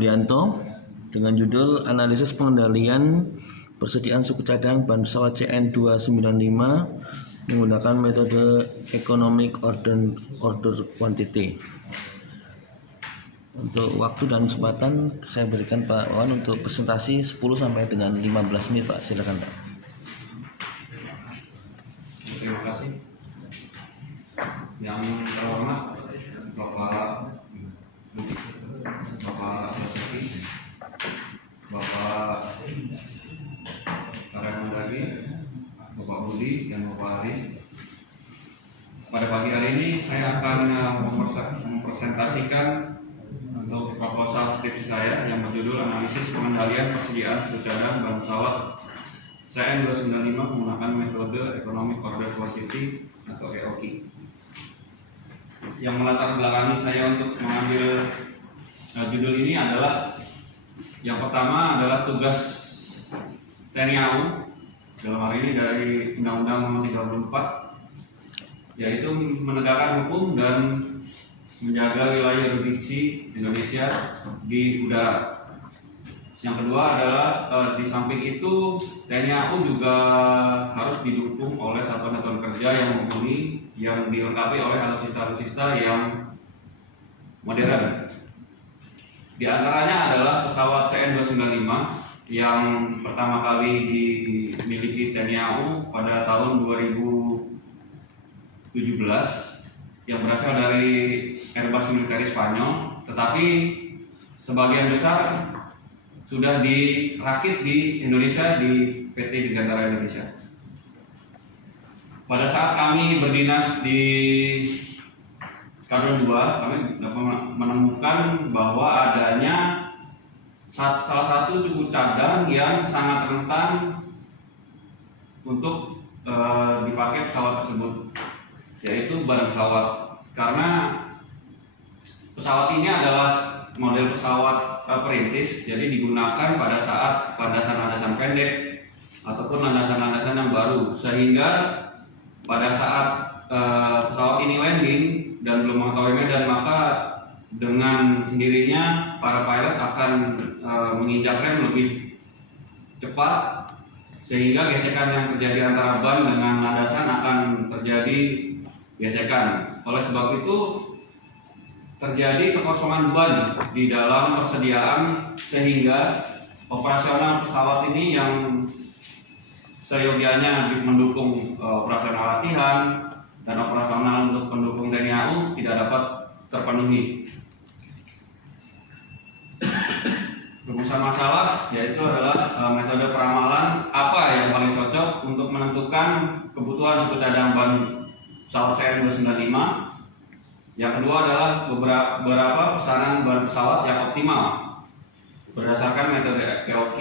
Yulianto dengan judul Analisis Pengendalian Persediaan Suku Cadang Bahan Pesawat CN295 menggunakan metode Economic Order Quantity. Untuk waktu dan kesempatan saya berikan Pak Wawan untuk presentasi 10 sampai dengan 15 menit Pak, silakan Pak. Terima kasih. Yang terhormat Bapak Budi, Bapak Basuki, Bapak Karamandagi, Bapak Budi, dan Bapak Ari. Pada pagi hari ini saya akan mempresentasikan untuk proposal skripsi saya yang berjudul Analisis Pengendalian Persediaan Suku Cadang Bahan Pesawat CN295 menggunakan metode Economic Order Quantity atau EOQ. Yang melatar belakangi saya untuk mengambil judul ini adalah yang pertama adalah tugas TNI AU dalam hari ini dari Undang-Undang Nomor 34, yaitu menegakkan hukum dan menjaga wilayah yurisdiksi Indonesia di udara. Yang kedua adalah di samping itu TNI AU juga harus didukung oleh satuan-satuan kerja yang mumpuni yang dilengkapi oleh alutsista yang modern. Di antaranya adalah pesawat CN295 yang pertama kali dimiliki TNI AU pada tahun 2017 yang berasal dari Airbus militer Spanyol, tetapi sebagian besar sudah dirakit di Indonesia di PT Dirgantara Indonesia. Pada saat kami berdinas di Skadron 2, kami menemukan bahwa adanya salah satu suku cadang yang sangat rentan untuk dipakai pesawat tersebut, yaitu ban pesawat. Karena pesawat ini adalah model pesawat perintis, jadi digunakan pada saat landasan-landasan pendek ataupun landasan-landasan yang baru, sehingga pada saat pesawat ini landing dan belum mengetahui medan, maka dengan sendirinya para pilot akan menginjak rem lebih cepat, sehingga gesekan yang terjadi antara ban dengan landasan akan terjadi gesekan. Oleh sebab itu terjadi kekosongan ban di dalam persediaan, sehingga operasional pesawat ini yang seyogianya mendukung operasional latihan dan operasional untuk pendukung TNI AU tidak dapat terpenuhi. Rumusan masalah yaitu adalah metode peramalan apa yang paling cocok untuk menentukan kebutuhan suku cadang ban pesawat CN295. Yang kedua adalah beberapa pesanan ban pesawat yang optimal berdasarkan metode EOQ.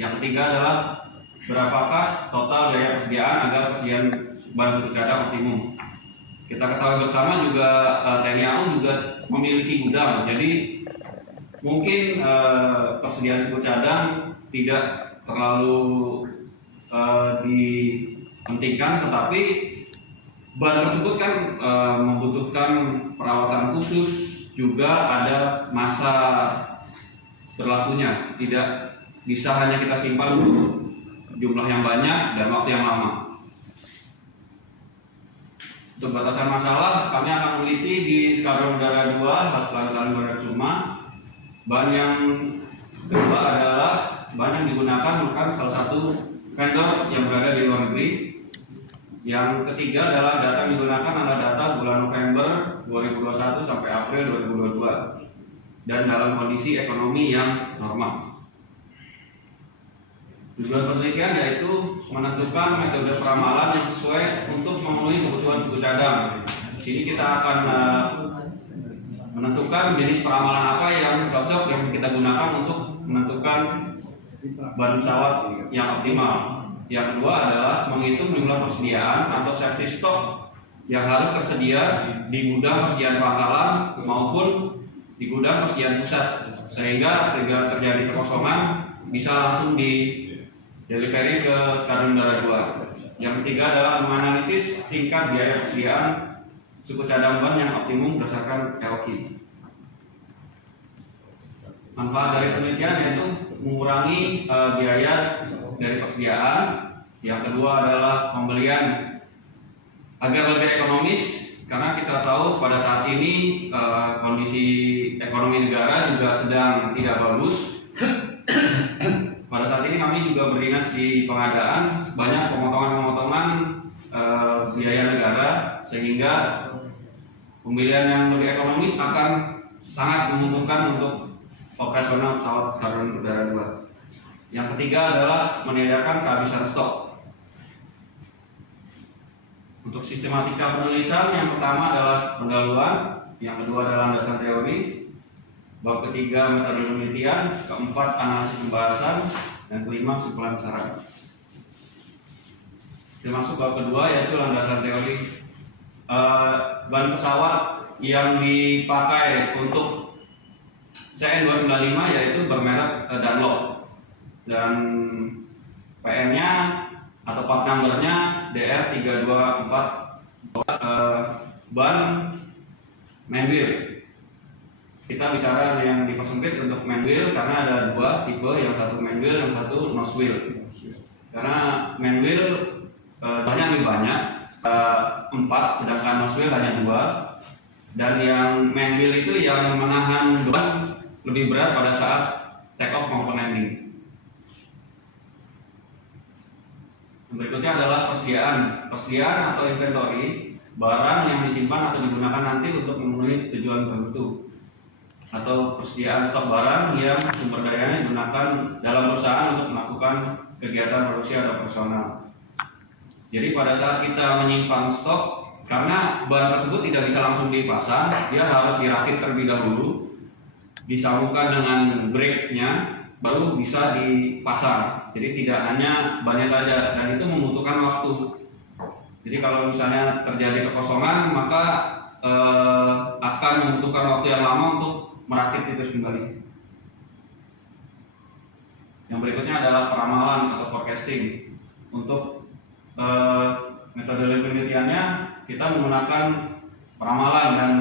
Yang ketiga adalah berapakah total biaya persediaan agar persediaan ban suku cadang optimum. Kita ketahui bersama juga TNI AU juga memiliki gudang, jadi mungkin persediaan suku cadang tidak terlalu dipentingkan, tetapi ban tersebut kan membutuhkan perawatan khusus, juga ada masa berlakunya, tidak bisa hanya kita simpan untuk jumlah yang banyak dan waktu yang lama. Untuk batasan masalah, kami akan meneliti di Skadron Udara 2, Lantaran Udara Kusuma. Ban yang kedua adalah ban yang digunakan bukan salah satu vendor yang berada di luar negeri. Yang ketiga adalah data yang digunakan adalah data bulan November 2021 sampai April 2022 dan dalam kondisi ekonomi yang normal. Tujuan penelitian yaitu menentukan metode peramalan yang sesuai untuk memenuhi kebutuhan suku cadang. Di sini kita akan menentukan jenis peramalan apa yang cocok yang kita gunakan untuk menentukan ban pesawat yang optimal. Yang kedua adalah menghitung jumlah persediaan atau safety stock yang harus tersedia di gudang persediaan pangkalan maupun di gudang persediaan pusat, sehingga terjadi kekosongan bisa langsung di delivery ke Skadron Udara 2. Yang ketiga adalah menganalisis tingkat biaya persediaan suku cadang ban yang optimum berdasarkan EOQ. Manfaat dari penelitian yaitu mengurangi biaya dari persediaan. Yang kedua adalah pembelian agar lebih ekonomis, karena kita tahu pada saat ini kondisi ekonomi negara juga sedang tidak bagus. Pada saat ini kami juga berdinas di pengadaan, banyak pemotongan-pemotongan biaya negara, sehingga pembelian yang lebih ekonomis akan sangat menguntungkan untuk operasional pesawat Skadron Udara 2. Yang ketiga adalah meniadakan kehabisan stok. Untuk sistematika penulisan, yang pertama adalah pendahuluan, yang kedua adalah landasan teori, bab ketiga metode penelitian, keempat analisis pembahasan, dan kelima kesimpulan saran. Termasuk bab kedua yaitu landasan teori. Ban pesawat yang dipakai untuk CN295 yaitu bermerek Dunlop, dan PN-nya atau part number-nya DR324, ban main wheel. Kita bicara yang dipersempit untuk main wheel karena ada dua tipe, yang satu main wheel, yang satu nose wheel. Karena main wheel banyak lebih banyak, 4, sedangkan nose wheel hanya 2. Dan yang main wheel itu yang menahan beban lebih berat pada saat take off maupun landing. Berikutnya adalah persediaan atau inventory, barang yang disimpan atau digunakan nanti untuk memenuhi tujuan tertentu, atau persediaan stok barang yang sumber dayanya digunakan dalam perusahaan untuk melakukan kegiatan produksi atau operasional. Jadi pada saat kita menyimpan stok, karena barang tersebut tidak bisa langsung dipasang, dia harus dirakit terlebih dahulu, disambungkan dengan brake-nya, baru bisa dipasang. Jadi tidak hanya bannya saja, dan itu membutuhkan waktu. Jadi kalau misalnya terjadi kekosongan, maka akan membutuhkan waktu yang lama untuk merakit itu kembali. Yang berikutnya adalah peramalan atau forecasting. Untuk metode penelitiannya kita menggunakan peramalan, dan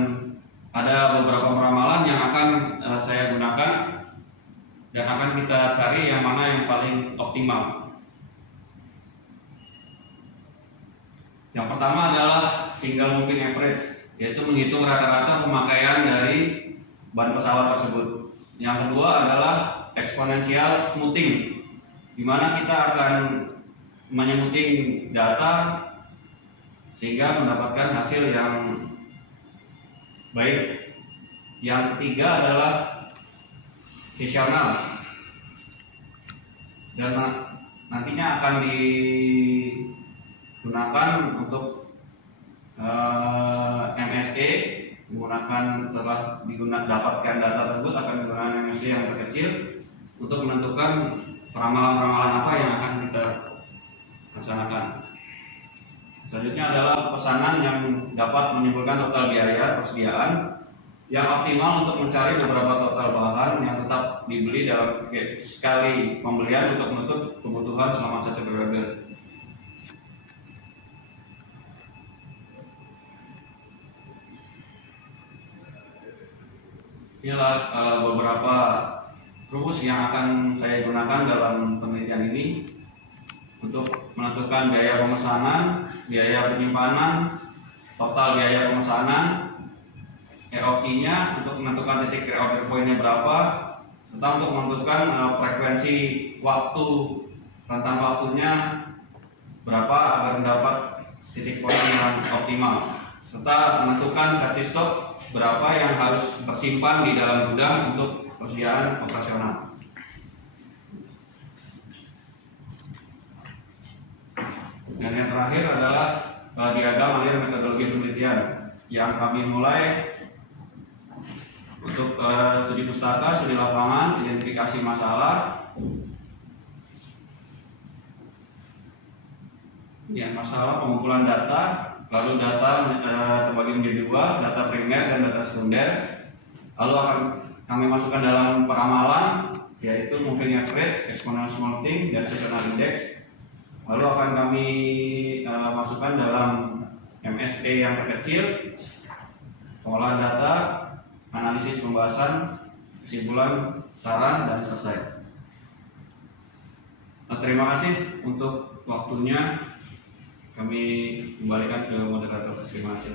ada beberapa peramalan yang akan saya gunakan dan akan kita cari yang mana yang paling optimal. Yang pertama adalah single moving average, yaitu menghitung rata-rata pemakaian dari ban pesawat tersebut. Yang kedua adalah exponential smoothing, di mana kita akan menyemoothing data sehingga mendapatkan hasil yang baik. Yang ketiga adalah seasonal, dan nantinya akan digunakan untuk MSE, menggunakan setelah dapatkan data tersebut akan digunakan MSE yang terkecil untuk menentukan peramalan-peramalan apa yang akan kita laksanakan. Selanjutnya adalah pesanan yang dapat menimbulkan total biaya persediaan yang optimal untuk mencari beberapa total bahan yang tetap dibeli dalam sekali pembelian untuk menutup kebutuhan selama satu periode. Inilah beberapa rumus yang akan saya gunakan dalam penelitian ini untuk menentukan biaya pemesanan, biaya penyimpanan, total biaya pemesanan, EOQ-nya untuk menentukan titik reorder point-nya berapa, serta untuk menentukan frekuensi waktu, rentang waktunya berapa agar mendapat titik poin yang optimal, serta menentukan safety stock berapa yang harus tersimpan di dalam gudang untuk persediaan operasional. Dan yang terakhir adalah diagram alir metodologi penelitian yang kami mulai untuk studi pustaka, studi lapangan, identifikasi masalah. Yang masalah pengumpulan data, lalu data terbagi menjadi dua, data primer dan data sekunder. Lalu akan kami masukkan dalam peramalan, yaitu moving average, exponential smoothing, dan seasonal index. Lalu akan kami masukkan dalam MSE yang terkecil, pengolahan data, analisis pembahasan, kesimpulan, saran, dan selesai. Terima kasih untuk waktunya. Kami kembalikan ke moderator. Terima kasih.